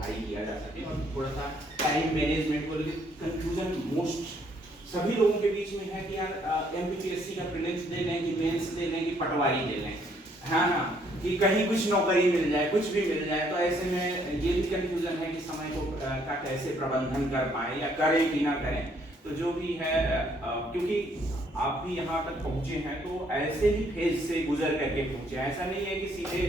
High किया जा सके और थोड़ा सा टाइम मैनेजमेंट को। कंफ्यूजन मोस्ट सभी लोगों के बीच में है कि यार एमपीपीएससी का प्रीलिम्स दे लें कि मेंस दे लें कि पटवारी दे लें, हाँ ना, कि कहीं कुछ नौकरी मिल जाए, कुछ भी मिल जाए। तो ऐसे में ये भी कंफ्यूजन है कि समय को का कैसे प्रबंधन कर पाए या करें कि ना करें। तो जो भी है क्योंकि आप भी यहाँ तक पहुँचे हैं तो ऐसे ही फेज से गुजर करके पहुँचे। ऐसा नहीं है कि सीधे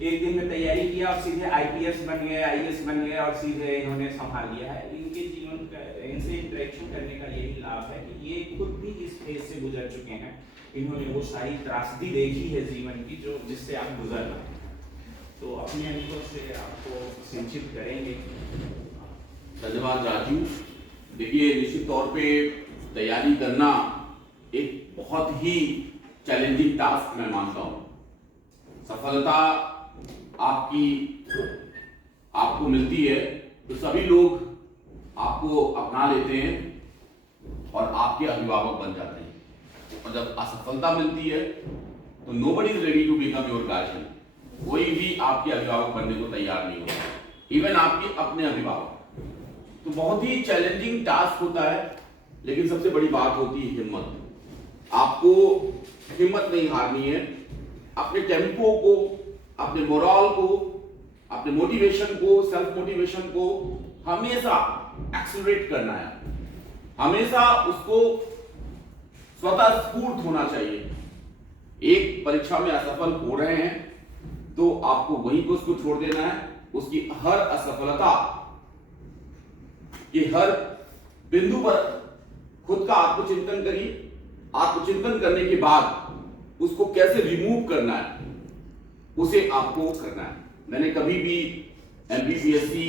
एक दिन में तैयारी किया और सीधे आईपीएस बन गए, आईएएस बन गए और सीधे इन्होंने संभाल लिया है। इनके जीवन का इनसे इंटरेक्शन करने का यही लाभ है कि ये खुद भी इस फेज से गुजर चुके हैं। इन्होंने वो सारी त्रासदी देखी है जीवन की जो जिससे आप गुजर रहे हैं। तो अपने अनुभव से आपको सिंचित करेंगे। धन्यवाद राजू। देखिए, निश्चित तौर पे तैयारी करना एक बहुत ही चैलेंजिंग टास्क मैं मानता हूँ। सफलता आपको मिलती है तो सभी लोग आपको अपना लेते हैं और आपके अभिभावक बन जाते हैं, और जब असफलता मिलती है तो nobody is ready to become your guardian. कोई भी आपके अभिभावक बनने को तैयार नहीं होता, इवन आपके अपने अभिभावक। तो बहुत ही चैलेंजिंग टास्क होता है, लेकिन सबसे बड़ी बात होती है हिम्मत। आपको हिम्मत नहीं हारनी है। अपने टेम्पो को, अपने मोरल को, अपने मोटिवेशन को, सेल्फ मोटिवेशन को हमेशा एक्सेलरेट करना है। हमेशा उसको स्वतः स्फूर्त होना चाहिए। एक परीक्षा में असफल हो रहे हैं तो आपको वहीं को उसको छोड़ देना है। उसकी हर असफलता के हर बिंदु पर खुद का आत्मचिंतन करिए। आत्मचिंतन करने के बाद उसको कैसे रिमूव करना है उसे आपको करना है। मैंने कभी भी एमपीपीएससी,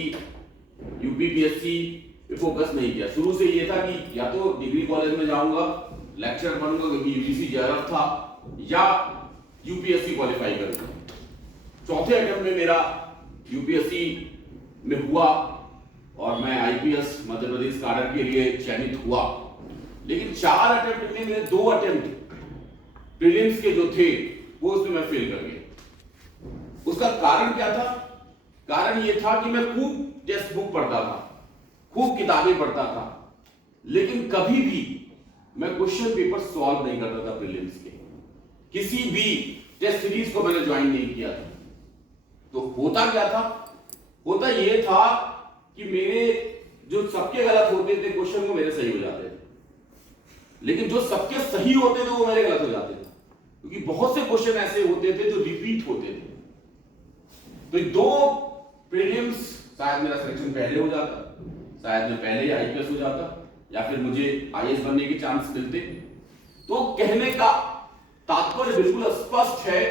यूपीपीएससी पे फोकस नहीं किया। शुरू से ये था कि या तो डिग्री कॉलेज में जाऊंगा, लेक्चर बनूंगा क्योंकि यूजीसी जेआरएफ था, या यूपीएससी क्वालिफाई करूंगा। चौथे अटेम्प्ट में मेरा यूपीएससी में हुआ और मैं आईपीएस मध्य प्रदेश कैडर के लिए चयनित हुआ। लेकिन 4 अटेम्प्ट में मेरे 2 अटेम्प्ट प्रीलिम्स के जो थे वो उसमें मैं फेल कर गया। उसका कारण क्या था? कारण ये था कि मैं खूब टेक्स्ट बुक पढ़ता था, खूब किताबें पढ़ता था, लेकिन कभी भी मैं क्वेश्चन पेपर सॉल्व नहीं करता था प्रीलिम्स के। किसी भी टेस्ट सीरीज को मैंने ज्वाइन नहीं किया था। तो होता क्या था? होता यह था कि मेरे जो सबके गलत होते थे क्वेश्चन वो मेरे सही हो जाते थे, लेकिन जो सबके सही होते थे वो मेरे गलत हो जाते थे, क्योंकि बहुत से क्वेश्चन ऐसे होते थे जो रिपीट होते थे। तो 2 प्रीलिम्स शायद मेरा सिलेक्शन पहले हो जाता, शायद मैं पहले आईपीएस हो जाता, या फिर मुझे आईएएस बनने के चांस मिलते। तो कहने का तात्पर्य बिल्कुल स्पष्ट है,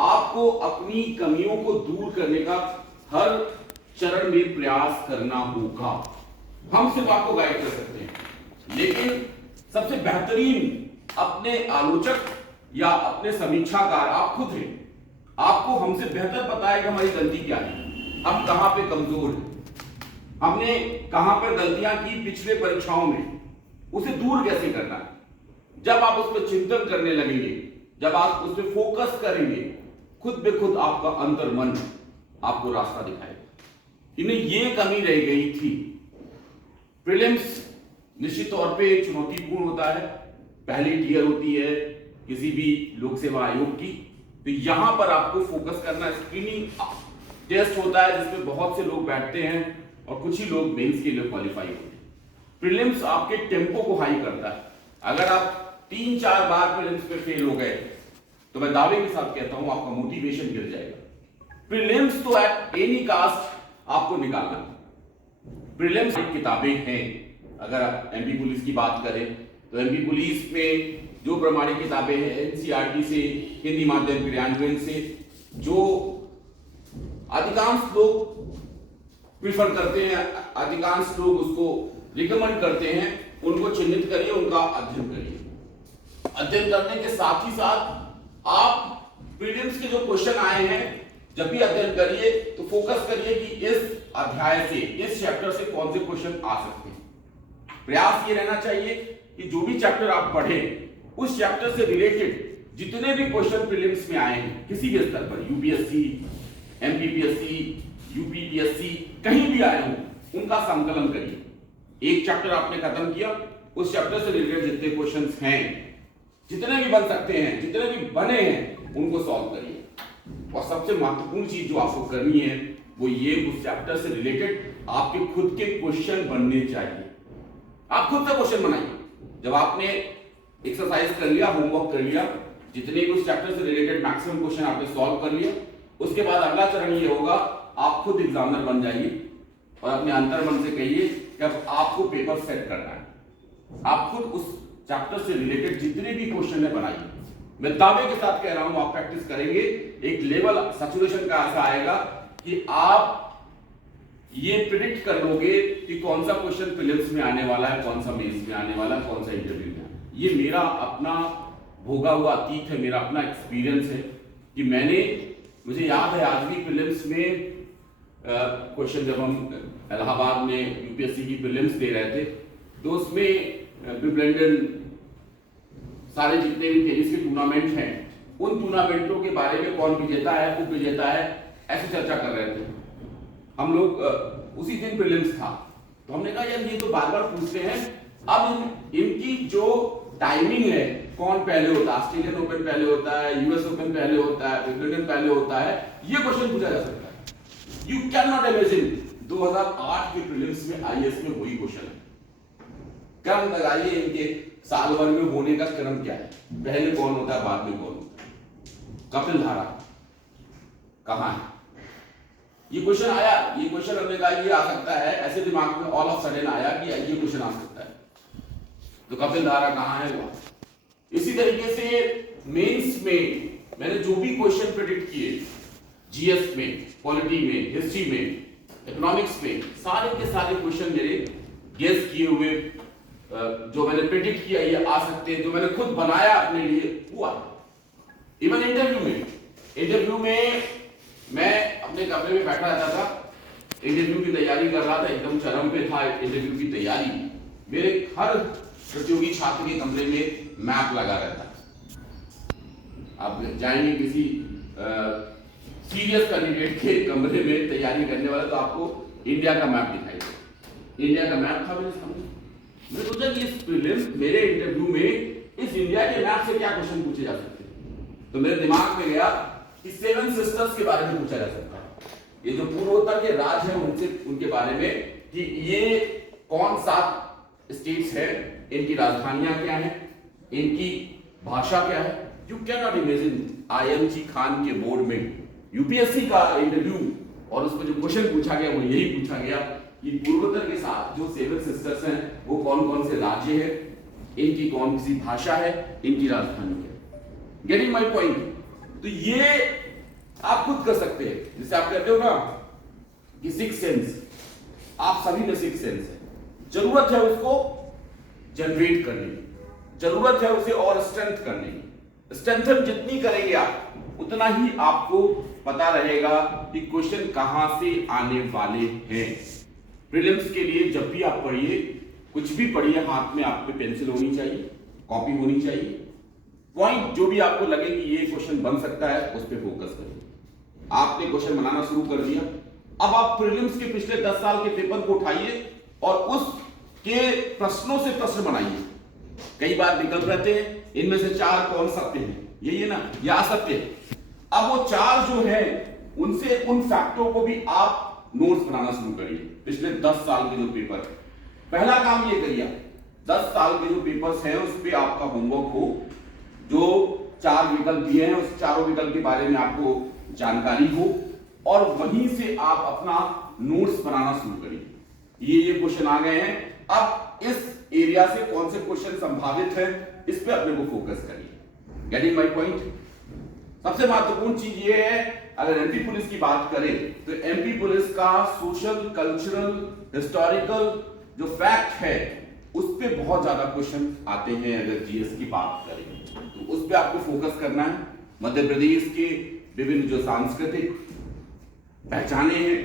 आपको अपनी कमियों को दूर करने का हर चरण में प्रयास करना होगा। हम सिर्फ आपको गाइड कर सकते हैं, लेकिन सबसे बेहतरीन अपने आलोचक या अपने समीक्षाकार आप खुद हैं। आपको हमसे बेहतर पता है कि हमारी गलती क्या है, हम कहां पे कमजोर हैं, हमने कहां पर गलतियां की पिछले परीक्षाओं में, उसे दूर कैसे करना है। जब आप उस पर चिंतन करने लगेंगे, जब आप उस पर फोकस करेंगे, खुद बे खुद आपका अंतर मन आपको रास्ता दिखाएगा। इन्हें ये कमी रह गई थी। प्रीलिम्स निश्चित तौर पे चुनौतीपूर्ण होता है, पहली टियर होती है किसी भी लोक सेवा आयोग की। तो यहां पर आपको फोकस करना, स्क्रीनिंग टेस्ट होता है जिसमें बहुत से लोग बैठते हैं और कुछ ही लोग मेंस के लिए क्वालिफाई होते हैं। प्रीलिम्स आपके टेम्पो को हाई करता है। अगर आप 3-4 बार प्रीलिम्स पे फेल हो गए तो मैं दावे के साथ कहता हूं आपका मोटिवेशन गिर जाएगा। प्रीलिम्स तो एट एनी कास्ट आपको निकालना। प्रीलिम्स की किताबें हैं। अगर आप एमपी पुलिस की बात करें तो एमपी पुलिस में जो प्रमाणित किताबें हैं एनसीईआरटी से, हिंदी माध्यम क्रियान्वयन से, जो अधिकांश लोग प्रिफर करते हैं, अधिकांश लोग उसको रिकमेंड करते हैं, उनको चिन्हित करिए, उनका अध्ययन करिए। अध्ययन करने के साथ ही साथ आप प्रीलिम्स के जो क्वेश्चन आए हैं जब भी अध्ययन करिए तो फोकस करिए कि इस अध्याय से, इस चैप्टर से कौन से क्वेश्चन आ सकते हैं। प्रयास ये रहना चाहिए कि जो भी चैप्टर आप पढ़ें उस चैप्टर से रिलेटेड जितने भी क्वेश्चन प्रीलिम्स में आए हैं किसी भी स्तर पर, यूपीएससी, एमपीपीएससी, यूपी एमपीपीएससी कहीं भी आए हो उनका संकलन करिए। एक चैप्टर आपने खत्म किया, उस चैप्टर से रिलेटेड जितने क्वेश्चंस हैं, जितने भी बन सकते हैं, जितने भी बने हैं, उनको सॉल्व करिए। और सबसे महत्वपूर्ण चीज जो आपको करनी है वो ये, उस चैप्टर से रिलेटेड आपके खुद के क्वेश्चन बनने चाहिए। आप खुद से क्वेश्चन बनाइए। जब आपने एक्सरसाइज कर लिया, होमवर्क कर लिया, जितने भी उस चैप्टर से रिलेटेड मैक्सिमम क्वेश्चन आपने सॉल्व कर लिया, उसके बाद अगला चरण ये होगा, आप खुद एग्जामिनर बन जाइए और अपने अंतर्मन से कहिए कि अब आपको पेपर सेट करना है। आप खुद उस चैप्टर से रिलेटेड जितने भी क्वेश्चन है बनाइए। मैं दावे के साथ कह रहा हूं, आप प्रैक्टिस करेंगे, एक लेवल सैचुरेशन का ऐसा आएगा कि आप ये प्रिडिक्ट कर लोगे कि कौन सा क्वेश्चन प्रीलिम्स में आने वाला है, कौन सा मेंस में आने वाला है, कौन सा इंटरव्यू में। ये मेरा अपना भोगा हुआ अतीत है, मेरा अपना एक्सपीरियंस है कि मुझे याद है आज भी प्रीलिम्स में क्वेश्चन जब हम इलाहाबाद में यूपीएससी की प्रीलिम्स दे रहे थे, तो उसमें विंबलडन, सारे जितने भी टेनिस के टूर्नामेंट हैं, उन टूर्नामेंटों के बारे में कौन विजेता है, उप विजेता है, ऐसी चर्चा कर रहे थे हम लोग। उसी दिन प्रीलिम्स था, तो हमने कहा यार ये तो बार बार पूछते हैं, अब इनकी जो टाइमिंग है, कौन पहले होता है, ऑस्ट्रेलियन ओपन पहले होता है, यूएस ओपन पहले होता है, विंबलडन पहले होता है, ये क्वेश्चन पूछा जा सकता है। यू कैन नॉट इमेजिन 2008 के प्रीलिम्स में आईएएस में वही क्वेश्चन है। क्रम लगाइए इनके साल भर में होने का क्रम क्या है, पहले कौन होता है, बाद में कौन होता है। कपिल धारा कहां है, ये क्वेश्चन आया, ये क्वेश्चन हमने कहा ये आ सकता है, ऐसे दिमाग में ऑल ऑफ सडन आया कि ये क्वेश्चन आ सकता है, तो कपिल धारा कहां है वो। इसी तरीके से मेंस में मैंने जो भी क्वेश्चन प्रेडिक्ट किए, जीएस में, पॉलिटी में, हिस्ट्री में, इकोनॉमिक्स में, सारे के सारे क्वेश्चन मेरे गेस किए हुए, जो मैंने प्रेडिक्ट किया ये आ सकते हैं, जो मैंने खुद बनाया अपने लिए, हुआ। इवन इंटरव्यू में मैं अपने कमरे में बैठा रहता था, इंटरव्यू की तैयारी कर रहा था, एकदम चरम पे था इंटरव्यू की तैयारी। मेरे हर प्रतियोगी छात्र के कमरे में मैप लगा रहता है। आप जाएंगे किसी सीरियस कैंडिडेट के कमरे में तैयारी करने वाला, तो आपको इंडिया का मैप दिखाई देगा। इंडिया का मैप था मेरे सामने। मैं सोचा कि इस प्रीलिम्स मेरे इंटरव्यू में इस इंडिया के मैप से क्या क्वेश्चन पूछे जा सकते हैं। तो मेरे दिमाग में गया कि 7 सिस्टर्स के बारे में पूछा जा सकता है, ये जो पूर्वोत्तर के राज्य हैं उनसे, उनके बारे में कि ये कौन 7 स्टेट्स है, इनकी राजधानियां क्या हैं, इनकी भाषा क्या है। You can not imagine IMG Khan के बोर्ड में यूपीएससी का इंटरव्यू, और उसमें जो क्वेश्चन पूछा गया वो यही पूछा गया कि पूर्वोत्तर के साथ जो 7 सिस्टर्स हैं वो कौन कौन से राज्य है, इनकी कौन सी भाषा है, इनकी राजधानी क्या है। Getting my point. तो ये आप खुद कर सकते हैं, जैसे आप कहते हो ना कि 6 सेंस, आप सभी में 6 सेंस है, जरूरत है उसको जनरेट करने की, जरूरत है उसे और स्ट्रेंथ करने की। स्ट्रेंथन जितनी करेंगे आप, उतना ही आपको पता रहेगा कि क्वेश्चन कहां से आने वाले हैं। प्रीलिम्स के लिए जब भी आप पढ़िए, कुछ भी पढ़िए, हाथ में आपके पेंसिल होनी चाहिए, कॉपी होनी चाहिए, पॉइंट जो भी आपको लगे कि ये क्वेश्चन बन सकता है उस पर फोकस करिए। आपने क्वेश्चन बनाना शुरू कर दिया, अब आप प्रीलिम्स के पिछले 10 साल के पेपर को उठाइए और उसके प्रश्नों से प्रश्न बनाइए। कई बार विकल्प रहते हैं, इनमें से 4 कौन सत्य है, यही है ना, या असत्य है। अब वो 4 जो है उनसे उन फैक्टों को भी आप नोट्स बनाना शुरू करिए, पिछले 10 साल के जो पेपर। पहला काम ये करिए, 10 साल के जो पेपर्स हैं उस पर आपका होमवर्क हो, जो 4 विकल्प दिए हैं उस चारों विकल्प के बारे में आपको जानकारी हो, और वहीं से आप अपना नोट्स बनाना शुरू करिए। ये क्वेश्चन आ गए हैं, अब इस एरिया से कौन से क्वेश्चन संभावित है, इस पे अपने को फोकस करिए। Getting my point. सबसे महत्वपूर्ण चीज ये है, अगर एमपी पुलिस की बात करें तो एमपी पुलिस का सोशल, कल्चरल, हिस्टोरिकल जो फैक्ट है उस पे बहुत ज्यादा क्वेश्चन आते हैं। अगर जीएस की बात करें तो उस पे आपको फोकस करना है। मध्य प्रदेश के विभिन्न जो सांस्कृतिक पहचाने हैं,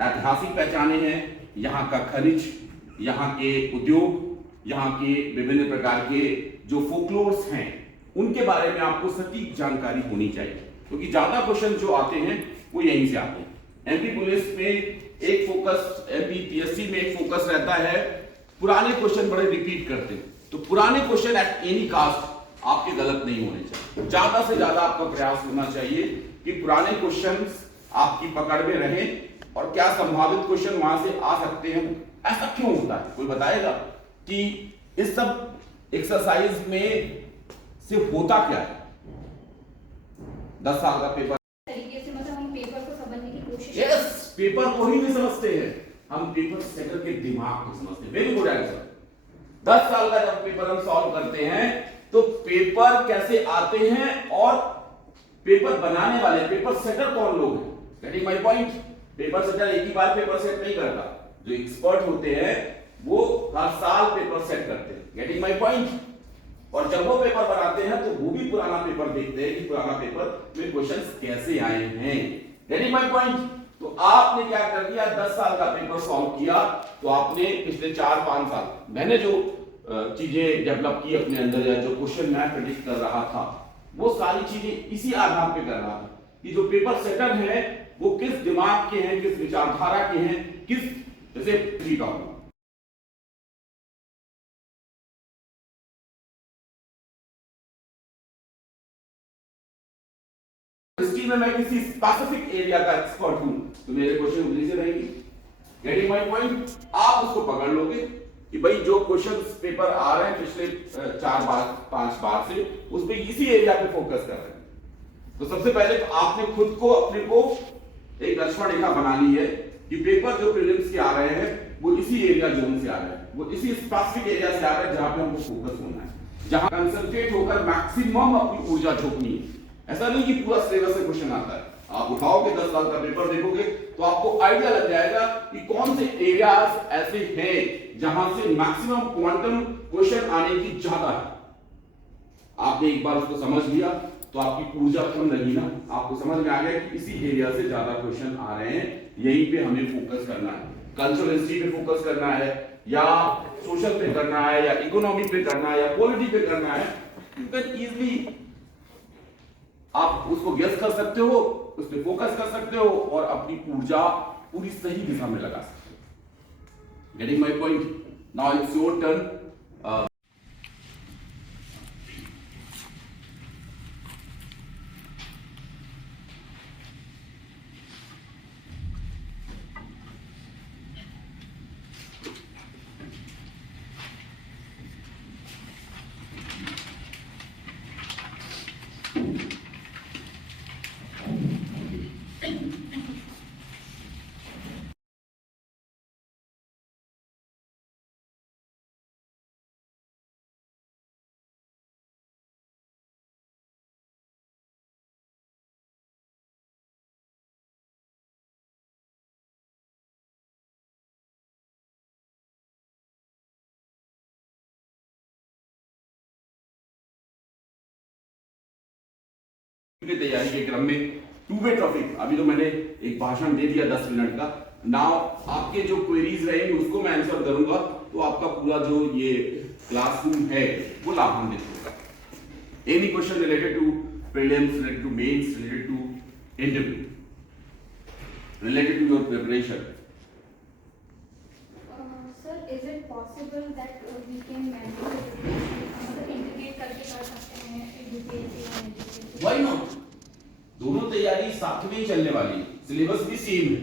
ऐतिहासिक पहचाने हैं, यहाँ का खनिज, यहाँ के उद्योग, यहाँ के विभिन्न प्रकार के जो फोकलोर्स हैं, उनके बारे में आपको सटीक जानकारी होनी चाहिए, क्योंकि ज्यादा क्वेश्चन जो आते हैं वो यहीं से आते हैं। एमपी पुलिस में एक फोकस, एमपी पीएससी में एक फोकस रहता है, पुराने क्वेश्चन बड़े रिपीट करते हैं, तो पुराने क्वेश्चन एट एनी कास्ट आपके गलत नहीं होने चाहिए। ज्यादा से ज्यादा आपका प्रयास होना चाहिए कि पुराने क्वेश्चंस आपकी पकड़ में रहें और क्या संभावित क्वेश्चन वहां से आ सकते हैं। ऐसा क्यों होता है, कोई बताएगा कि इस सब एक्सरसाइज में से होता क्या है? 10 साल का पेपर तरीके से मतलब हम पेपर को समझने की कोशिश यस, पेपर को ही नहीं समझते हैं, हम पेपर सेटर के दिमाग को समझते हैं। Very good answer. 10 साल का जब पेपर हम सॉल्व करते हैं तो पेपर कैसे आते हैं और पेपर बनाने वाले पेपर सेटर कौन लोग हैं? Getting my point? Paper setter एक ही बार पेपर सेट नहीं करता, जो एक्सपर्ट होते हैं वो हर साल पेपर सेट करते हैं। Getting my point? और जब वो पेपर बनाते हैं तो वो भी पुराना पेपर देखते हैं कि पुराना पेपर में क्वेश्चंस कैसे आए हैं। Getting my point? तो आपने क्या कर दिया, 10 साल का पेपर सॉल्व किया, तो आपने पिछले 4-5 साल मैंने जो चीजें डेवलप की अपने अंदर या जो क्वेश्चन मैं प्रेडिक्ट कर रहा था वो सारी चीजें इसी आधार पे कर रहा था कि जो पेपर सेटर है वो किस दिमाग के हैं, किस विचारधारा के हैं, किस जैसे ठीक हूं हिस्ट्री में मैं किसी स्पेसिफिक एरिया का एक्सपर्ट हूं तो मेरे क्वेश्चन उधर से रहेंगे। Getting my point? आप उसको पकड़ लोगे कि भाई जो क्वेश्चंस पेपर आ रहे हैं पिछले 4-5 बार से उसमें इसी एरिया पे फोकस कर रहे हैं। तो सबसे पहले तो आपने खुद को अपने को एक लक्ष्मण रेखा बना ली है कि पेपर जो प्रीलिम्स के आ रहे हैं वो इसी एरिया जोन से आ रहे हैं, वो इसी स्पेसिफिक एरिया से आ रहे हैं जहां पे हमको फोकस होना है, जहां कंसंट्रेट होकर मैक्सिमम अपनी ऊर्जा झोंकनी है। ऐसा नहीं कि पूरा सिलेबस से क्वेश्चन आता है, आप उठाओगे 10 साल का पेपर देखोगे तो आपको आइडिया लग जाएगा कि कौन से एरियाज ऐसे हैं जहां से मैक्सिमम क्वांटम क्वेश्चन आने की ज्यादा है। आपने एक बार उसको समझ लिया तो आपकी ऊर्जा कम लगी ना, आपको समझ में आ गया कि इसी एरिया से ज्यादा क्वेश्चन आ रहे हैं, यहीं पे हमें फोकस करना है। कल्चरल हिस्ट्री पे फोकस करना है या सोशल पे करना है या इकोनॉमी पे करना है या पॉलिटी पे करना है, यू कैन इजीली आप उसको गेस कर सकते हो, उस पर फोकस कर सकते हो और अपनी ऊर्जा पूरी सही दिशा में लगा सकते हो। Getting my point? Now it's your turn. की तैयारी के क्रम में टू वे टॉपिक, अभी तो मैंने एक भाषण दे दिया 10 मिनट का, नाउ आपके जो क्वेरीज रहेंगे उसको मैं आंसर करूंगा, तो आपका पूरा जो ये क्लासरूम है वो लाभान्वित होगा। Any question related to prelims, related to mains, related to interview, related to your preparation? Sir, is it possible that we can मतलब इंटीग्रेट करके कर सकते हैं यूपीएससी और एनटीपीसी? Why not? दोनों तैयारी साथ में ही चलने वाली है, सिलेबस भी सेम है,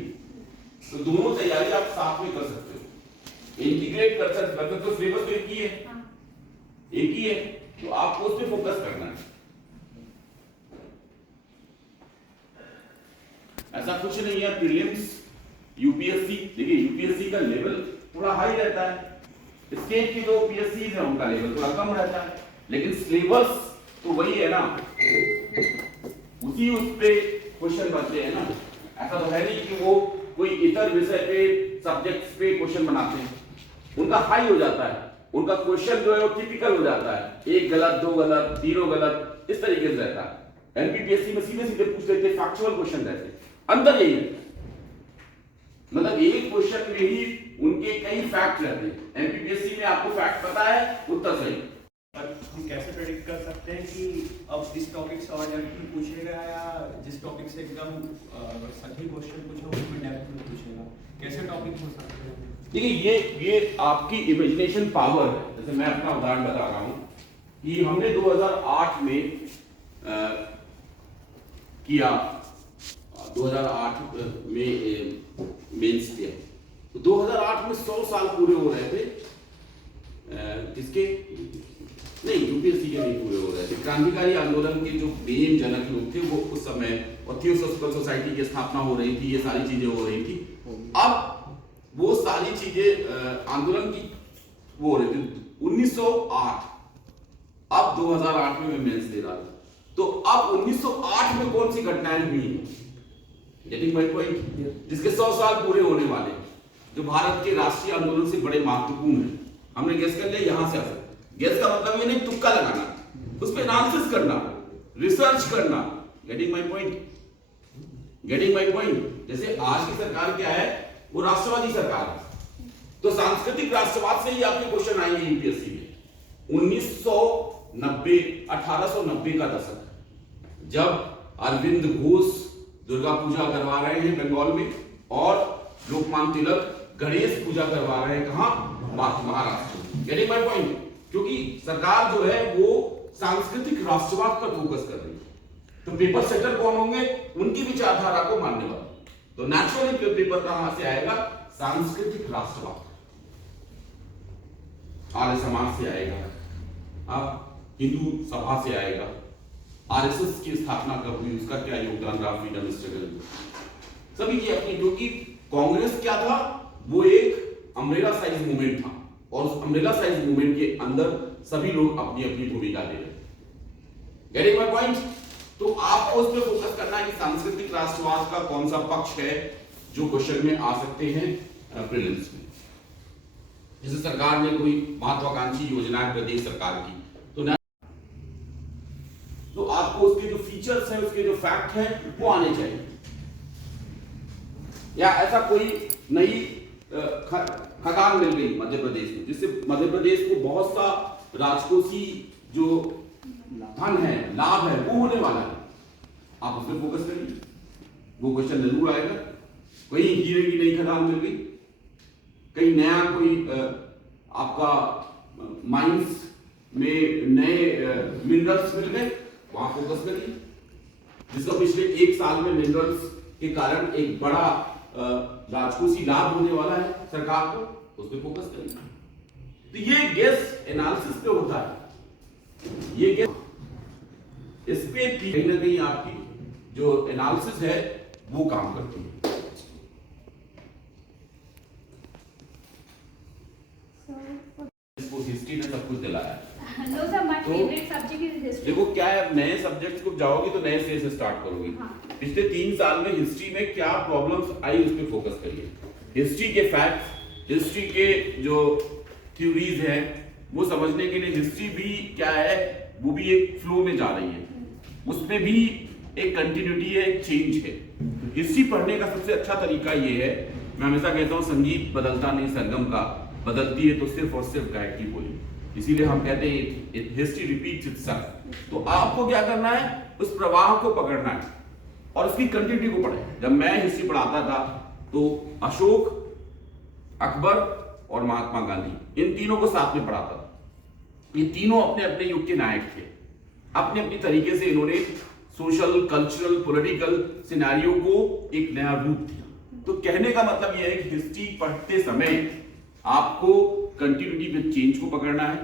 तो दोनों तैयारी आप साथ में कर सकते हो। इंटीग्रेट कर सकते मतलब तो सिलेबस तो एक ही है, एक ही है, तो आपको उस पर फोकस करना है। ऐसा कुछ नहीं है प्रीलिम्स यूपीएससी, देखिए यूपीएससी का लेवल थोड़ा हाई रहता है, स्टेट की जो पीएससी है उनका लेवल थोड़ा कम रहता है, लेकिन सिलेबस तो वही है ना, उसी उस पे क्वेश्चन बनते हैं ना। ऐसा तो है नहीं कि वो कोई इतर विषय पे सब्जेक्ट्स पे क्वेश्चन बनाते हैं, उनका हाई हो जाता है, उनका क्वेश्चन जो है वो टिपिकल हो जाता है, एक गलत, दो गलत, तीनों गलत, इस तरीके से रहता है। एमपीपीएससी में सीधे सीधे पूछ लेते हैं, फैक्चुअल क्वेश्चन रहते हैं, अंदर यही है, मतलब एक क्वेश्चन में ही उनके कई फैक्ट रहते हैं। एमपीपीएससी में आपको फैक्ट पता है, उत्तर सही, पर हम कैसे प्रेडिक्ट कर सकते हैं कि अब इस टॉपिक से और डेप्थ में पूछेगा या जिस टॉपिक से एकदम सही क्वेश्चन पूछा उसमें डेप्थ में पूछेगा, कैसे टॉपिक हो सकते हैं? देखिए ये आपकी इमेजिनेशन पावर है। जैसे मैं अपना उदाहरण बता रहा हूं कि हमने 2008 में किया, 2008 में मेंस किया, तो 2008 में 100 साल पूरे हो रहे थे। किसके? नहीं, यूपीएससी के नहीं पूरे हो रहे थे। क्रांतिकारी आंदोलन के जो मेन जनक लोग थे वो उस समय, और थियोसॉफिकल सोसाइटी की स्थापना हो रही थी, ये सारी चीजें हो रही थी। अब वो सारी चीजें आंदोलन की वो हो रही थी 1908, अब 2008 में मैं मेंस दे रहा था, तो अब 1908 में कौन सी घटनाएं हुई हैं? Getting my point? जिसके 100 साल पूरे होने वाले, जो भारत के राष्ट्रीय आंदोलन से बड़े महत्वपूर्ण है। हमने गेस कर लिया, यहां से आ सकते। गेस का मतलब ये नहीं तुक्का लगाना, उस पर एनालिसिस करना, रिसर्च करना। Getting my point? Getting my point? जैसे आज की सरकार क्या है, वो राष्ट्रवादी सरकार है, तो सांस्कृतिक राष्ट्रवाद से ही आपके क्वेश्चन आएंगे यूपीएससी में। 1990 1890 का दशक, जब अरविंद घोष दुर्गा पूजा करवा रहे हैं बंगाल में, और लोकमान्य तिलक गणेश पूजा करवा रहे हैं कहां? महाराष्ट्र में। Getting my point? क्योंकि सरकार जो है वो सांस्कृतिक राष्ट्रवाद पर फोकस कर रही है, तो पेपर सेटर कौन होंगे? उनकी विचारधारा को मानने वाले। तो नेचुरली पेपर कहां से आएगा? सांस्कृतिक राष्ट्रवाद, आर्य समाज से आएगा, अब हिंदू सभा से आएगा, आरएसएस की स्थापना कब हुई, उसका क्या योगदान रहा फ्रीडम स्ट्रगल में, सभी की अपनी। क्योंकि कांग्रेस क्या था, वो एक अम्ब्रेला साइज मूवमेंट था, और उस अम्ब्रेला साइज मूवमेंट के अंदर सभी लोग अपनी अपनी भूमिका दे रहे। Getting my point? तो आपको उस पर फोकस करना है कि सांस्कृतिक राष्ट्रवाद का कौन सा पक्ष है जो क्वेश्चन में आ सकते हैं प्रीलिम्स में। जैसे सरकार ने कोई महत्वाकांक्षी योजना है प्रदेश सरकार की, तो आपको उसके जो फीचर्स हैं, उसके जो फैक्ट हैं, वो आने चाहिए। या ऐसा कोई नई खदान मिल गई मध्य प्रदेश में, जिससे मध्य प्रदेश को बहुत सा राजकोषी जो धन है, लाभ है, वो होने वाला है, आप उस पर फोकस करिए, वो क्वेश्चन जरूर आएगा। कहीं हीरे की नई खदान मिल गई, कहीं नया कोई आपका माइंस में नए मिनरल्स मिल गए, वहां फोकस करिए। जिसका पिछले 1 साल में मिनरल्स के कारण एक बड़ा राजकोषीय लाभ होने वाला है सरकार को, उस पर फोकस करिए। तो ये गेस एनालिसिस पे होता है, ये गेस इस पे कहीं ना कहीं आपकी जो एनालिसिस है वो काम करती है। इसको हिस्ट्री ने सब कुछ दिलाया है। No sir, my favorite subject is history. देखो क्या है, नए सब्जेक्ट को जाओगी तो नए से स्टार्ट करोगी। हाँ। पिछले 3 साल में हिस्ट्री में क्या प्रॉब्लम्स आई उस पर फोकस करिए। हिस्ट्री के फैक्ट्स, हिस्ट्री के जो थ्योरीज हैं, वो समझने के लिए हिस्ट्री भी क्या है, वो भी एक फ्लो में जा रही है, उसमें भी एक कंटिन्यूटी है, एक चेंज है। हिस्ट्री पढ़ने का सबसे अच्छा तरीका ये है, मैं हमेशा कहता हूँ संगीत बदलता नहीं सरगम का, बदलती है तो सिर्फ और सिर्फ गायक की बोली। इसीलिए हम कहते हैं हिस्ट्री रिपीट्स इटसेल्फ। तो आपको क्या करना है, उस प्रवाह को पकड़ना है और उसकी कंटिन्यूटी को पढ़ें। जब मैं हिस्ट्री पढ़ाता था तो अशोक, अकबर और महात्मा गांधी, इन तीनों को साथ में पढ़ाता था। ये तीनों अपने अपने युग के नायक थे, अपने अपने तरीके से इन्होंने सोशल, कल्चरल, पॉलिटिकल सिनेरियो को एक नया रूप दिया। तो कहने का मतलब यह है कि हिस्ट्री पढ़ते समय आपको कंटिन्यूटी विद चेंज को पकड़ना है।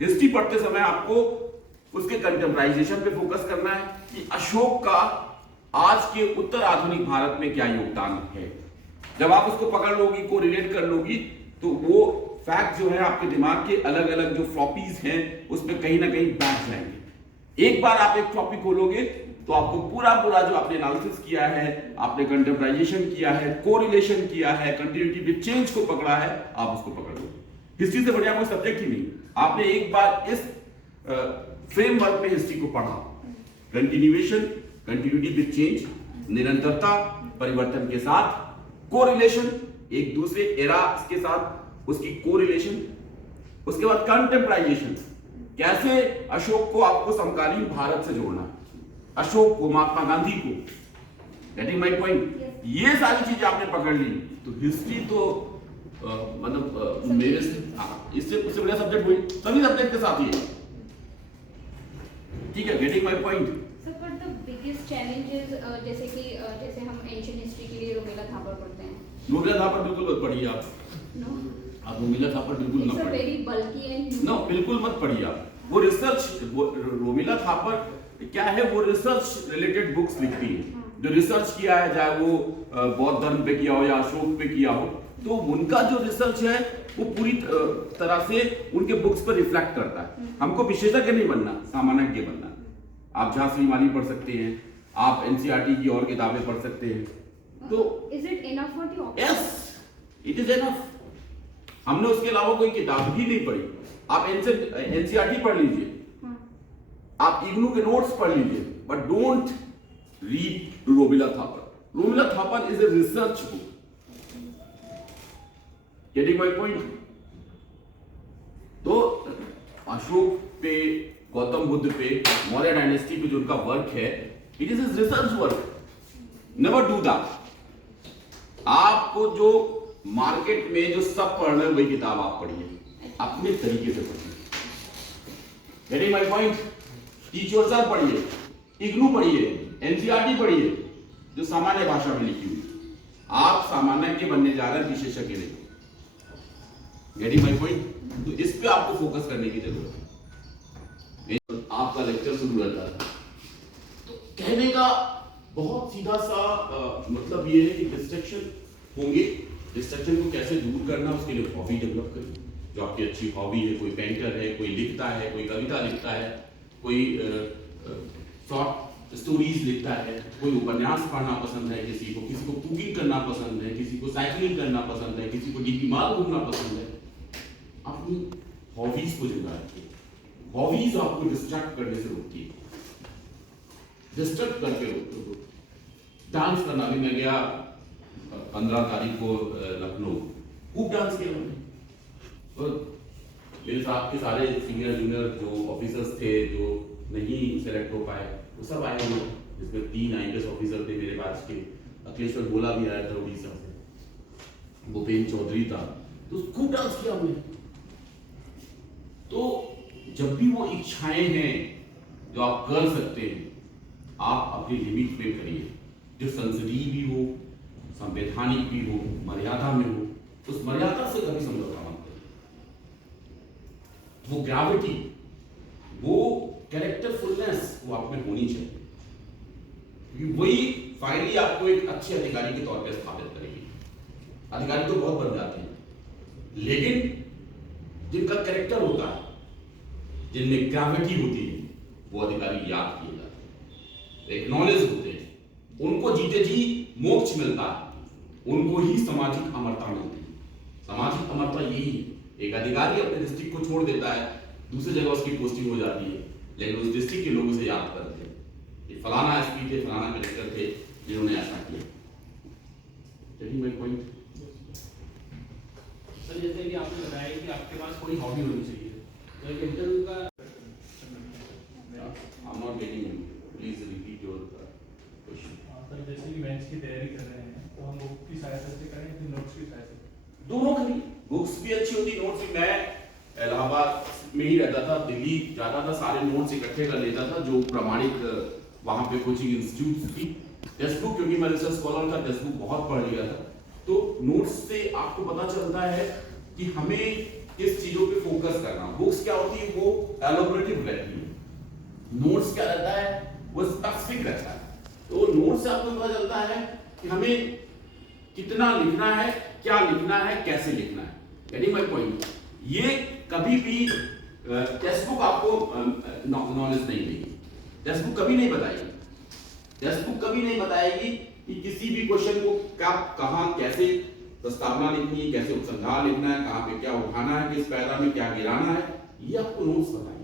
हिस्ट्री पढ़ते समय आपको उसके कंटेम्पराइजेशन पे फोकस करना है कि अशोक का आज के उत्तर आधुनिक भारत में क्या योगदान है। जब आप उसको पकड़ लोगी, को रिलेट कर लोगी, तो वो फैक्ट जो है आपके दिमाग के अलग अलग जो फ्लॉपीज हैं उसमें कहीं ना कहीं बैठ जाएंगे। एक बार आप एक फ्लॉपी खोलोगे तो आपको पूरा जो आपने एनालिसिस किया है, आपने कंटेम्पराइजेशन किया है, कोरिलेशन किया है, कंटिन्यूटी विद चेंज को पकड़ा है, आप उसको पकड़ लोगे। हिस्ट्री से बढ़िया कोई सब्जेक्ट ही नहीं। आपने एक बार इस फ्रेमवर्क में हिस्ट्री को पढ़ा, कंटिन्यूएशन, कंटिन्यूटी विद चेंज, निरंतरता, परिवर्तन के साथ, कोरिलेशन, एक दूसरे एरा के साथ उसकी कोरिलेशन, उसके बाद कंटेम्पराइजेशन, कैसे अशोक को आपको समकालीन भारत से जोड़ना है, अशोक को, महात्मा गांधी को, गेटिंग माय पॉइंट। ये सारी चीजें आपने पकड़ ली तो हिस्ट्री तो मतलब मेरे से इससे बड़ा सब्जेक्ट हुई, सभी सब्जेक्ट के साथ ही है, ठीक है, getting my point. Sir but the biggest challenges जैसे हम एंशिएंट हिस्ट्री के लिए रोमेला थापर पढ़ते हैं। रोमिला थापर बिल्कुल मत पढ़िए आप, नो आप रोमिला थापर बिल्कुल इट्स मत अ पढ़िए, वेरी बल्की एंड नो बिल्कुल मत पढ़िए आप। वो रिसर्च, रोमिला थापर क्या है, वो रिसर्च रिलेटेड बुक्स लिखती है, जो रिसर्च किया है, चाहे वो बौद्ध धर्म पे किया हो या अशोक पे किया हो, तो उनका जो रिसर्च है वो पूरी तरह से उनके बुक्स पर रिफ्लेक्ट करता है। हमको विशेषज्ञ नहीं बनना, सामान्यज्ञ बनना। आप झांसी माली पढ़ सकते हैं, आप एनसीईआरटी की और किताबें पढ़ सकते हैं, तो is it enough for the option? Yes it is enough. हमने उसके अलावा कोई किताब ही नहीं पढ़ी। आप एनसीईआरटी पढ़ लीजिए, आप इग्नू के नोट्स पढ़ लीजिए, but don't read Romila Thapar. Romila Thapar is a research book, getting my point. तो अशोक पे, गौतम बुद्ध पे, मौर्य डायनेस्टी पे जो उनका वर्क है, it is research work, never do that. आपको जो मार्केट में जो सब पढ़ रहे हैं वही किताब आप पढ़िए, अपने तरीके से पढ़िए, getting my point. Teach yourself पढ़िए, इग्नू पढ़िए, एनसीईआरटी पढ़िए, जो सामान्य भाषा में लिखी हुई। आप सामान्य के बनने जा रहे हैं, विशेषज्ञ नहीं, गेटिंग माय पॉइंट। तो इस पे आपको फोकस करने की जरूरत है। आपका लेक्चर शुरू रहता है तो कहने का बहुत सीधा सा मतलब ये है कि डिस्ट्रैक्शन होंगे, डिस्ट्रैक्शन को कैसे दूर करना, उसके लिए हॉबी डेवलप करिए, जो आपकी अच्छी हॉबी है। कोई पेंटर है, कोई लिखता है, कोई कविता लिखता है, कोई शॉर्ट स्टोरीज लिखता है, कोई उपन्यास पढ़ना पसंद है, किसी को कुकिंग करना पसंद है, किसी को साइकिलिंग करना पसंद है, किसी को डीपी माल घूमना पसंद है। अपनी हॉबीज को जिंदा रखिए। हॉबीज आपको डिस्ट्रैक्ट करने से रोकती है, डिस्ट्रैक्ट करके रोकते। डांस करना भी, मैं गया 15 तारीख को लखनऊ, खूब डांस किया मैंने। तो मेरे साथ के सारे सीनियर जूनियर जो ऑफिसर्स थे, जो नहीं सेलेक्ट हो पाए, वो सब आए हुए, जिसमें 3 आईपीएस ऑफिसर थे मेरे बैच के। अखिलेश्वर गोला भी आया था उड़ीसा से, भूपेन चौधरी था, तो खूब डांस किया हमने। तो जब भी वो इच्छाएं हैं जो आप कर सकते हैं, आप अपनी लिमिट में करिए, जो संसदीय भी हो, संवैधानिक भी हो, मर्यादा में हो, उस मर्यादा से कभी समझौता मत करिए। वो ग्रेविटी, वो कैरेक्टरफुलनेस वो आप में होनी चाहिए, वही फाइनली आपको एक अच्छे अधिकारी के तौर पर स्थापित करेगी। अधिकारी तो बहुत बन जाते हैं, लेकिन जिनका कैरेक्टर होता है, जिनमें ग्रेविटी होती है, वो अधिकारी याद किए जाते हैं, एक्नॉलेज होते हैं, उनको जीते जी मोक्ष मिलता है, उनको ही सामाजिक अमरता मिलती है। सामाजिक अमरता यही है, एक अधिकारी अपने डिस्ट्रिक्ट को छोड़ देता है, दूसरी जगह उसकी पोस्टिंग हो जाती है, लेकिन उस डिस्ट्रिक्ट के लोग उसे याद करते हैं, ये फलाना एसपी थे, फलाना कलेक्टर थे, जिन्होंने ऐसा किया। Getting my point. सर जैसे कि आपने बताया कि आपके पास कोई हॉबी होनी चाहिए, तो एक इंटरव्यू का I'm not getting you. Please repeat your question. Sir जैसे कि मेंस की तैयारी कर रहे हैं, तो हम बुक की सहायता से करें या नोट्स की सहायता से? दोनों करिए, बुक्स भी अच्छी होती, नोट्स भी। मैं इलाहाबाद में ही रहता था, दिल्ली जाता था, सारे नोट्स इकट्ठे कर लेता था, जो प्रमाणित वहाँ पे कोचिंग इंस्टीट्यूट थी। टेक्स्ट बुक, क्योंकि मैं रिसर्च स्कॉलर था, टेक्स्ट बुक बहुत पढ़ लिया था, तो नोट्स से आपको पता चलता है कि हमें किस चीजों पे फोकस करना। बुक्स क्या होती है, वो एलोबरेटिव रहती है, नोट्स क्या रहता है, वो स्पेसिफिक रहता है। तो नोट्स से आपको पता चलता है कि हमें कितना लिखना है, क्या लिखना है, कैसे लिखना है। Getting my point. ये कभी भी टेक्स्ट बुक आपको नॉलेज नहीं देगी, टेक्स्ट बुक कभी नहीं बताएगी, टेक्स्ट बुक कभी नहीं बताएगी कि किसी भी क्वेश्चन को कब, कहां, कैसे प्रस्तावना लिखनी है, कैसे उपसंहार लिखना है, कहां पे क्या उठाना है, किस पैरा में क्या गिराना है, ये आपको नोट्स बताएंगे।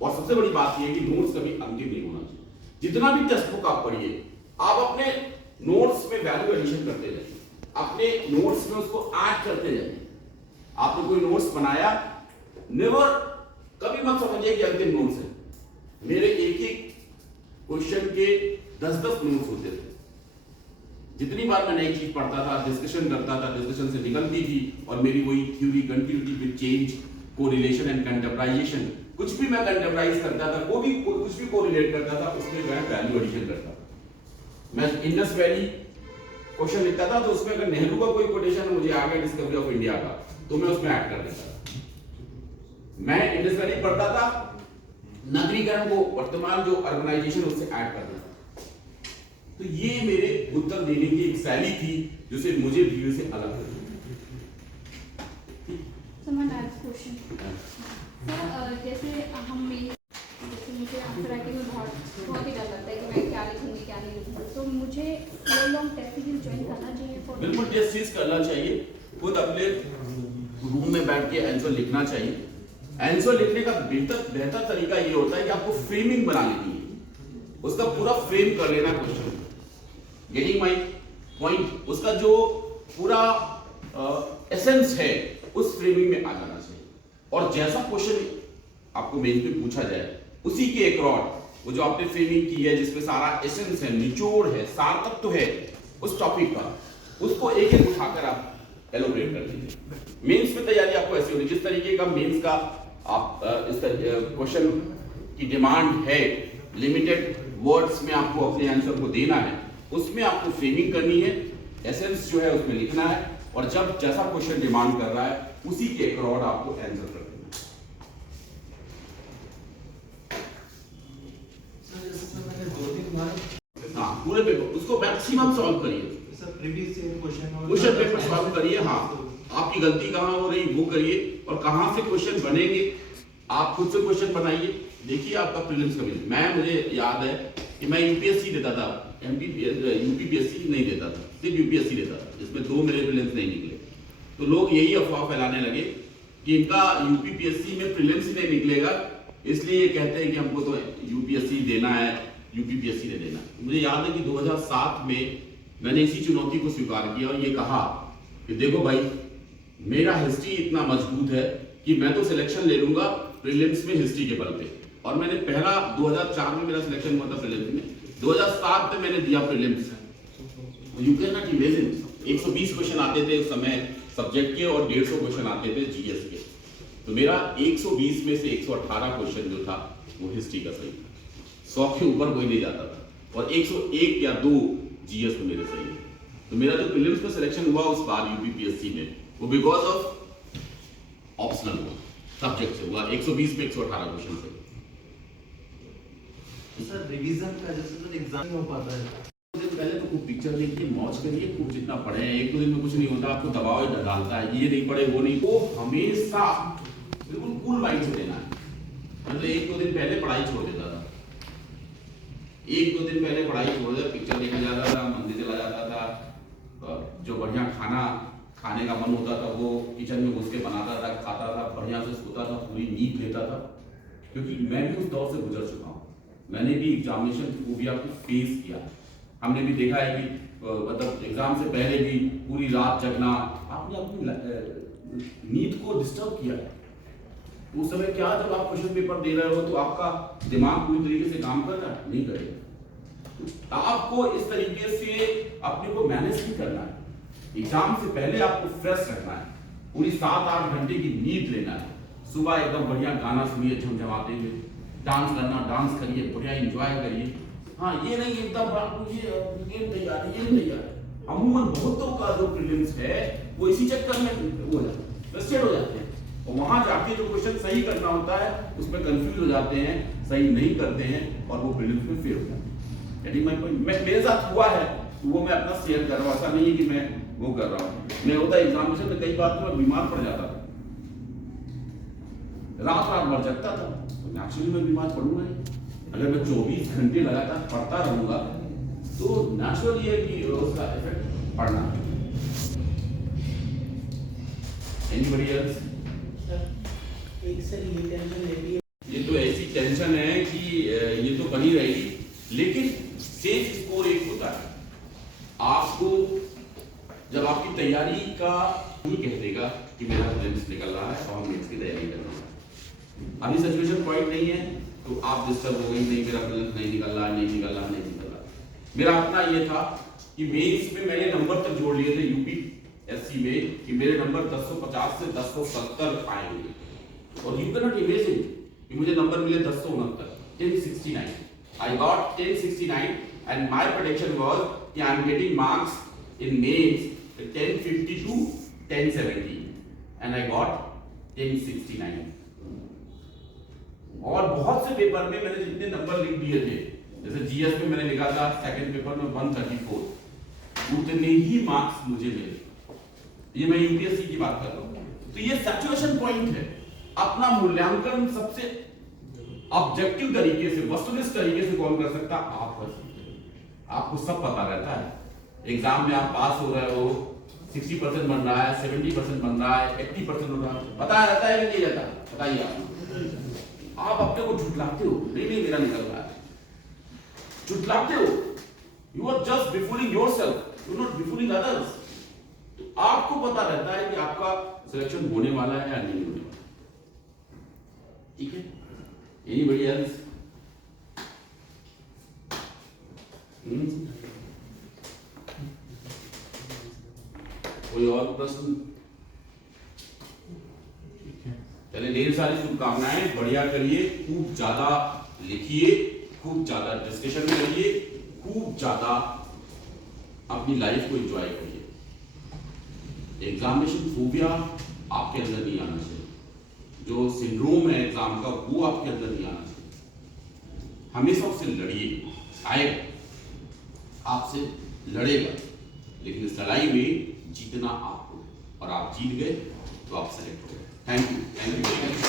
और सबसे बड़ी बात ये है कि नोट्स कभी अंतिम नहीं होना चाहिए। जितना भी टेक्स्ट बुक आप पढ़िए, आप अपने नोट्स में वैल्यू एडिशन करते जाइए, अपने नोट्स में उसको ऐड करते जाइए। आपने कोई नोट्स बनाया, नेवर कभी मत समझिए कि अंतिम नोट्स है। मेरे एक एक क्वेश्चन के 10-10 नोट्स होते थे। जितनी बार मैं नई चीज पढ़ता था, डिस्कशन करता था, डिस्कशन से निकलती थी और मेरी वही theory continuity with change, correlation and contemporisation, कुछ भी मैं कंटेम्पराइज करता था, कुछ भी कोरिलेट करता था, उसमें मैं वैल्यू एडिशन करता था। मैं इंडस वैली क्वेश्चन लिखता था तो उसमें अगर नेहरू का कोई कोटेशन मुझे आ गया डिस्कवरी ऑफ इंडिया का, तो मैं उसमें ऐड कर देता था। मैं इंडस वैली पढ़ता था, नगरीकरण को, वर्तमान जो अर्बनाइजेशन उससे ऐड कर देता था। तो ये मेरे उत्तर देने की एक शैली थी जिसे मुझे भीड़ से अलग कर जैसे मुझे आंसर राइटिंग में बहुत ही डर लगता है कि मैं क्या लिखूंगी क्या नहीं लिखूंगी, तो मुझे लॉन्ग टेस्ट सीरीज ज्वाइन करना चाहिए। बिल्कुल टेस्ट सीरीज करना चाहिए, खुद अपने रूम में बैठ के आंसर लिखना चाहिए। आंसर लिखने का बेहतर तरीका ये होता है कि आपको फ्रेमिंग बना लेनी है, उसका पूरा फ्रेम कर लेना क्वेश्चन। Getting my point? उसका जो पूरा एसेंस है उस फ्रेमिंग में आ जाना चाहिए, और जैसा क्वेश्चन आपको मेन पे पूछा जाए उसी के अकॉर्ड वो जो आपने फ्रेमिंग की है, जिसमें सारा एसेंस है, निचोड़ है, सार तत्व है उस टॉपिक का, उसको एक एक उठाकर आप एलोबरेट कर लीजिए। मेंस में तैयारी आपको ऐसी होनी, जिस तरीके का मेंस का आप इस क्वेश्चन की डिमांड है, लिमिटेड वर्ड्स में आपको अपने आंसर को देना है, उसमें आपको फ्रेमिंग करनी है, एसेंस जो है उसमें लिखना है, और जब जैसा क्वेश्चन डिमांड कर रहा है उसी के अकॉर्ड आपको आंसर कर देना है। हाँ, पूरे पेपर उसको मैक्सिमम सॉल्व करिए, क्वेश्चन पेपर सॉल्व करिए। हाँ, आपकी गलती कहाँ हो रही वो करिए, और कहाँ से क्वेश्चन बनेंगे आप खुद से क्वेश्चन बनाइए। देखिए आपका प्रीलिम्स कभी, मुझे याद है कि मैं यूपीएससी देता था, यूपीपीएससी नहीं देता था, सिर्फ यूपीएससी देता था, जिसमें 2 मेरे प्रीलिम्स नहीं निकले। तो लोग यही अफवाह फैलाने लगे कि इनका यूपीपीएससी में प्रीलिम्स ही नहीं निकलेगा, इसलिए ये कहते हैं कि हमको तो यूपीएससी देना है, यूपीपीएससी नहीं देना। मुझे याद है कि 2007 में मैंने इसी चुनौती को स्वीकार किया और ये कहा कि देखो भाई, मेरा हिस्ट्री इतना मजबूत है कि मैं तो सिलेक्शन ले लूंगा प्रीलिम्स में हिस्ट्री के बल पे। और मैंने पहला 2004 में मेरा सिलेक्शन हुआ था प्रीलिम्स में, 2007 में मैंने दिया prelims. You can not imagine, 120 question आते थे उस समय सब्जेक्ट के और 150 क्वेश्चन आते थे जीएस के। तो मेरा 120 में से 118 क्वेश्चन जो था वो हिस्ट्री का सही था, 100 के ऊपर कोई नहीं जाता था, और 101 या 2 जीएस में मेरे सही है। तो मेरा जो प्रीलिम्स में सिलेक्शन हुआ उस बार यूपीपीएससी में, वो बिकॉज ऑफ ऑप्शनल हुआ, सब्जेक्ट से हुआ, 120 में 118 क्वेश्चन से। सर रिवीजन का जैसे एग्जाम नहीं हो पाता है, दिन पहले तो खूब पिक्चर देखिए, मौज करिए, खूब जितना पढ़े, 1-2 दिन में कुछ नहीं होता, आपको दबाव डालता है, ये नहीं पढ़े वो नहीं, वो हमेशा बिल्कुल कूल माइंड से लेना है। मतलब 1-2 दिन पहले पढ़ाई छोड़ देता था, 1-2 दिन पहले पढ़ाई छोड़ देता, पिक्चर देखने जाता था, मंदिर चला जाता था, जो बढ़िया खाना खाने का मन होता था वो किचन में घुस के बनाता था, खाता था, बढ़िया से सोता था, पूरी नींद लेता था। क्योंकि मैं भी उस दौर से गुजर चुका हूँ, मैंने भी एग्जामिनेशन की फोबिया को फेस किया। हमने भी देखा है कि मतलब एग्जाम से पहले भी पूरी रात जगना, आपने अपनी नींद को डिस्टर्ब किया। उस समय क्या, जब आप क्वेश्चन पेपर दे रहे हो तो आपका दिमाग पूरी तरीके से काम कर रहा है, नहीं करेगा। आपको इस तरीके से अपने को मैनेज नहीं करना है। एग्जाम से पहले आपको फ्रेश रहना है, पूरी 7-8 घंटे की नींद लेना है, सुबह एकदम बढ़िया गाना सुनिए झमझमाते हुए, डांस करना डांस करिए, बढ़िया एंजॉय करिए। हाँ, ये नहीं एकदम ये तैयार है, ये नहीं तैयार है। अमूमन बहुतों का जो प्रीलिम्स है वो इसी चक्कर में वो हो जाता है, फ्रस्ट्रेट हो जाते हैं, और वहां जाके जो क्वेश्चन सही करना होता है उसमें कंफ्यूज हो जाते हैं, सही नहीं करते हैं, और वो प्रीलिम्स में फेल हो जाते हैं। Getting my point? मेरे साथ हुआ है, तो वो मैं अपना शेयर कर रहा हूँ, ऐसा नहीं है कि मैं वो कर रहा हूँ। मैं होता एग्जामिनेशन में कई बार तो मैं बीमार पड़ जाता था, रात भर जगता था, तो नेचुरली मैं बीमार पड़ूंगा नहीं। अगर मैं 24 घंटे लगातार पढ़ता रहूंगा तो नेचुरली है कि उसका इफेक्ट पड़ना। Anybody else? ये तो ऐसी टेंशन है कि ये तो बनी रहेगी, लेकिन सेफ स्कोर एक होता है। आपको जब आपकी तैयारी का नहीं कह देगा कि मेरा प्रीलिम्स निकल रहा है और हम मेंस की तैयारी कर रहा हूँ, अभी सिचुएशन पॉइंट नहीं है तो आप डिस्टर्ब हो गई, नहीं मेरा प्रिलिम्स नहीं निकल रहा, नहीं निकल रहा, नहीं निकल रहा। मेरा अपना ये था कि मेंस में मैंने नंबर तक जोड़ लिए थे यूपीएससी में कि मेरे नंबर 1050 से 1070 आएंगे, और यू कैन नॉट इमेजिन कि मुझे नंबर मिले 1069, 1069। I got 1069 and my prediction was कि I am getting marks in mains 1050 to 1070 and I got 1069। और बहुत से पेपर में मैंने जितने नंबर लिख दिए थे, जैसे जीएस में मैंने लिखा था सेकंड पेपर में 134, उतने ही मार्क्स मुझे मिले। ये मैं यूपीएससी की बात कर रहा हूँ। तो ये सैचुरेशन पॉइंट है। अपना मूल्यांकन सबसे ऑब्जेक्टिव तरीके से, वस्तुनिष्ठ तरीके से कौन कर सकता? आप कर सकते हो। आपको सब पता रहता है। एग्जाम में आप पास हो रहे हो, 60% बन रहा है, 70% बन रहा है, 80% बन रहा है, पता रहता है कि नहीं रहता? बताइए आप अपने को झुठलाते हो, नहीं नहीं मेरा निकल रहा है, झुठलाते हो। You are just befooling yourself, you not befooling others. तो आपको पता रहता है कि आपका सिलेक्शन होने वाला है या नहीं होने वाला। ठीक है? Anybody else? कोई और प्रश्न? चलिए, ढेर सारी शुभकामनाएं, बढ़िया करिए, खूब ज्यादा लिखिए, खूब ज्यादा डिस्कशन करिए, खूब ज्यादा अपनी लाइफ को एंजॉय करिए। एग्जामिनेशन फोबिया आपके अंदर नहीं आना चाहिए। जो सिंड्रोम है एग्जाम का, वो आपके अंदर नहीं आना चाहिए। हमेशा उससे लड़िए, आएगा, आपसे लड़ेगा, लेकिन इस लड़ाई में जीतना आपको, और आप जीत गए तो आप सेलेक्ट हो गए। Thank you, thank you very much.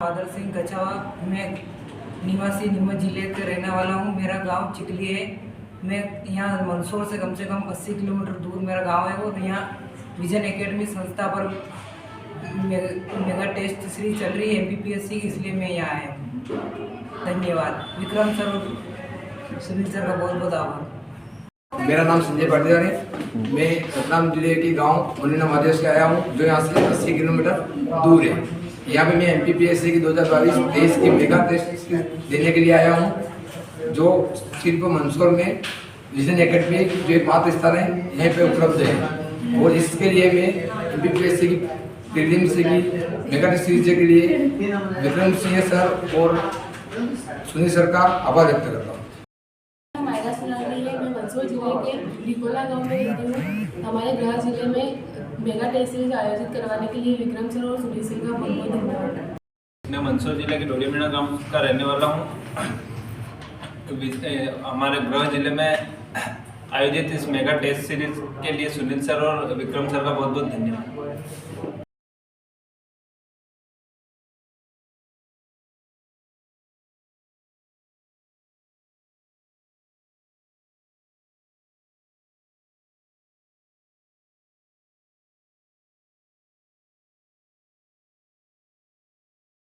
Father Singh Kachhawa, मैं निवासी नीमच जिले का रहने वाला हूँ। मेरा गांव चिकली है। मैं यहाँ मंदसौर से कम 80 किलोमीटर दूर मेरा गांव है। और यहाँ विजन एकेडमी संस्था पर मेगा टेस्ट सीरीज चल रही है MPPSC की, इसलिए मैं यहाँ आया हूँ। धन्यवाद। विक्रम सर और सुनील सर का बहुत बहुत आभार। मेरा नाम संजय पाटीदार है। मैं रतलाम जिले के गांव मुन्ना महादेव से आया हूं, जो यहाँ से 80 किलोमीटर दूर है। यहाँ पे मैं MPPSC की 2022-23 की मेगा टेस्ट देने के लिए आया हूं, जो सिर्फ मंदसौर में विजन एकेडमी जो एक मात्र स्थान है यहीं पे उपलब्ध है। और इसके लिए मैं MPPSC की प्रीलिम्स की मेगा टेस्ट सीरीज के लिए विक्रम सिंह सर और सुनील सर का आभार व्यक्त करता हूँ। मैं मंदसौर जिले के रिकोला गांव में रहती हूँ। हमारे गृह जिले में मेगा टेस्ट सीरीज आयोजित करवाने के लिए विक्रम सर और सुनील सर का बहुत बहुत धन्यवाद। मैं मंदसौर जिले के डोडीमीना गांव का रहने वाला हूं। हमारे गृह जिले में आयोजित इस मेगा टेस्ट सीरीज के लिए सुनील सर और विक्रम सर का बहुत बहुत धन्यवाद।